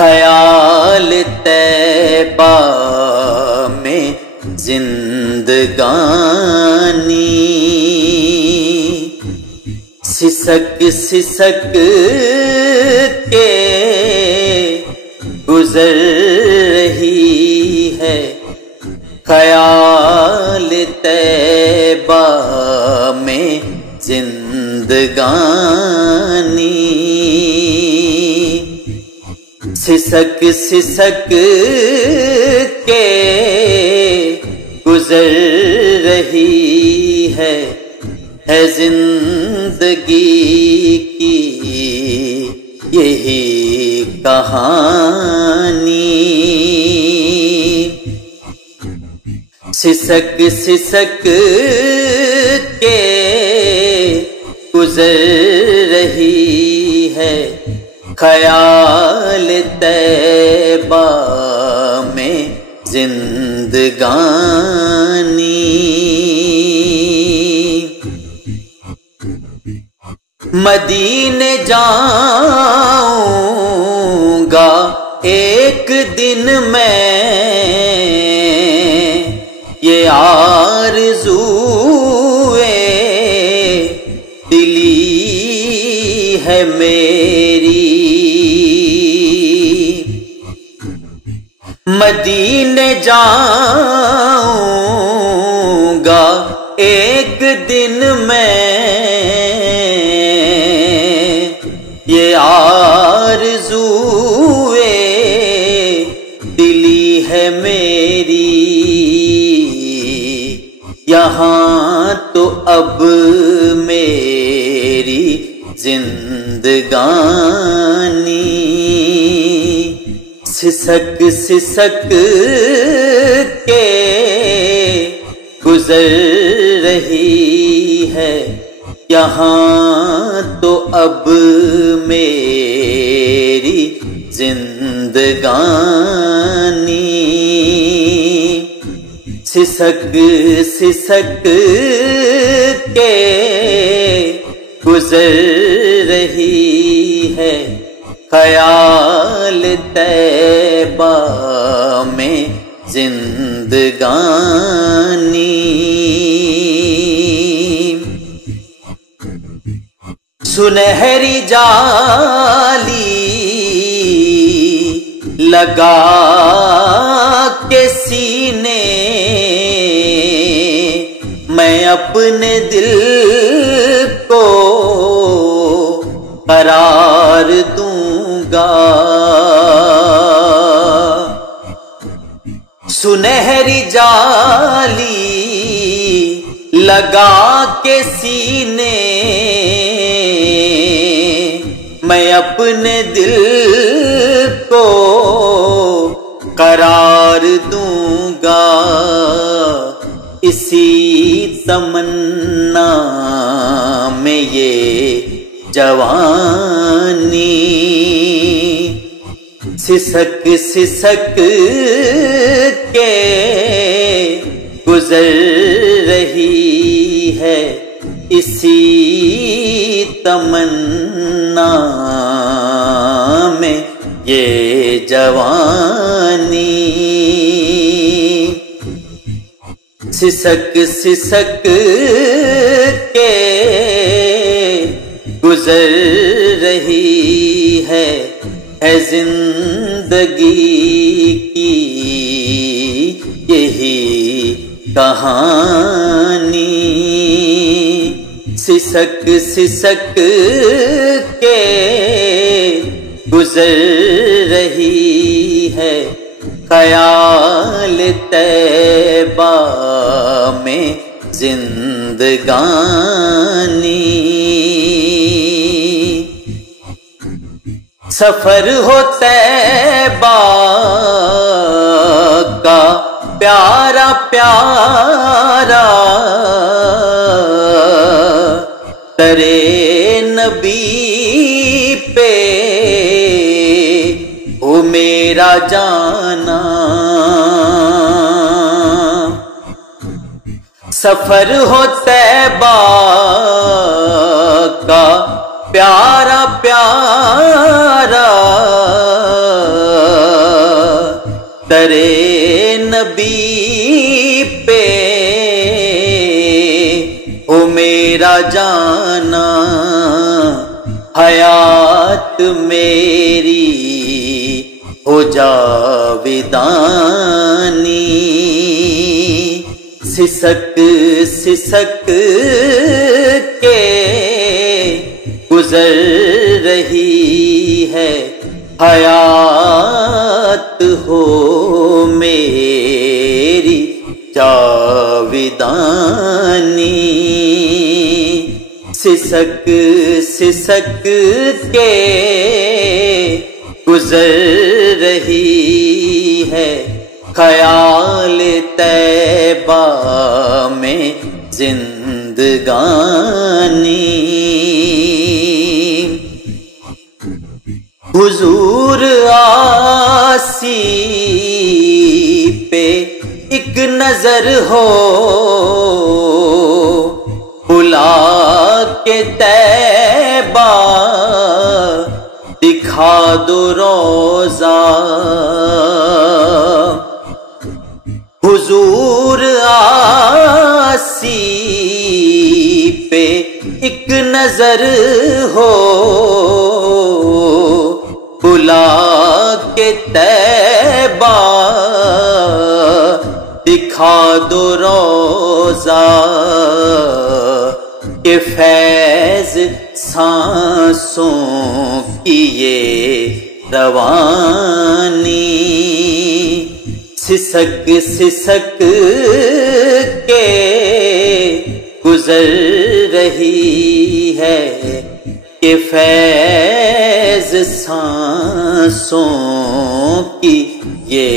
خیال طیبہ میں زندگانی سسک سسک کے گزر رہی ہے، خیال طیبہ میں زندگانی سسک سسک کے گزر رہی ہے زندگی کی یہی کہانی سسک سسک کے گزر رہی ہے، خیال طیبہ میں زندگانی مدینے جاؤں گا ایک دن میں، یہ آرزوئے دلی ہے میری، مدینے جاؤں گا ایک دن میں، یہ آرزوئے دلی ہے میری، یہاں تو اب میری زندگانی سسک سسک کے گزر رہی ہے، یہاں تو اب میری زندگانی سسک سسک کے گزر رہی ہے، خیال طیبہ میں زندگانی سنہری جالی لگا کے سینے میں اپنے دل کو قرار دوں گا، سنہری جالی لگا کے سینے میں اپنے دل کو قرار دوں گا، اسی تمنا میں یہ جوانی سسک سسک کے گزر رہی ہے، اسی تمنا میں یہ جوانی سسک سسک کے گزر رہی ہے زندگی کی یہی کہانی سسک سسک کے گزر رہی ہے، خیال طیبہ میں زندگانی سفر ہو طیبہ کا پیارا پیارا، ترے نبی پہ ہو میرا جانا، سفر ہو طیبہ کا پیارا پیارا، نبی پہ او میرا جانا، حیات میری ہو جاویدانی، سسک سسک کے گزر رہی ہے حیات، ہو میری جاویدانی، سسک سسک کے گزر رہی ہے خیال طیبہ میں زندگانی، حضور آسی پہ ایک نظر ہو، بلا کے طیبہ دکھا دو روضہ، حضور آسی پہ ایک نظر ہو، بلا کے طیبہ دکھا دو روضہ، کہ فیض سانسوں کی یہ روانی، سسک سسک کے گزر رہی ہے، کہ فیض سانسوں کی یہ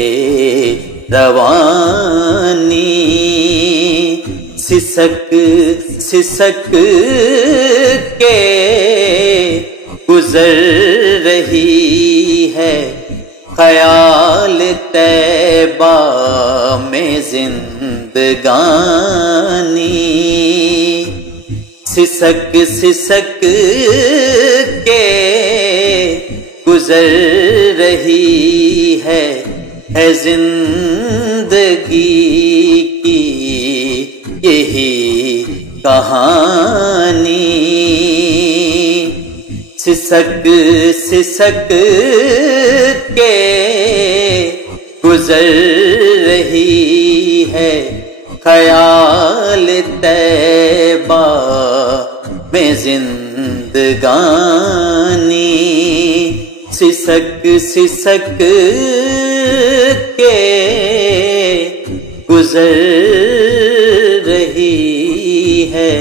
روانی، سسک سسک کے گزر رہی ہے خیال طیبہ میں زندگانی، سسک سسک کے گزر رہی ہے زندگی کی یہی کہانی، سسک سسک کے گزر رہی ہے خیال طیبہ میں زندگانی، سسک سسک کے گزر رہی ہے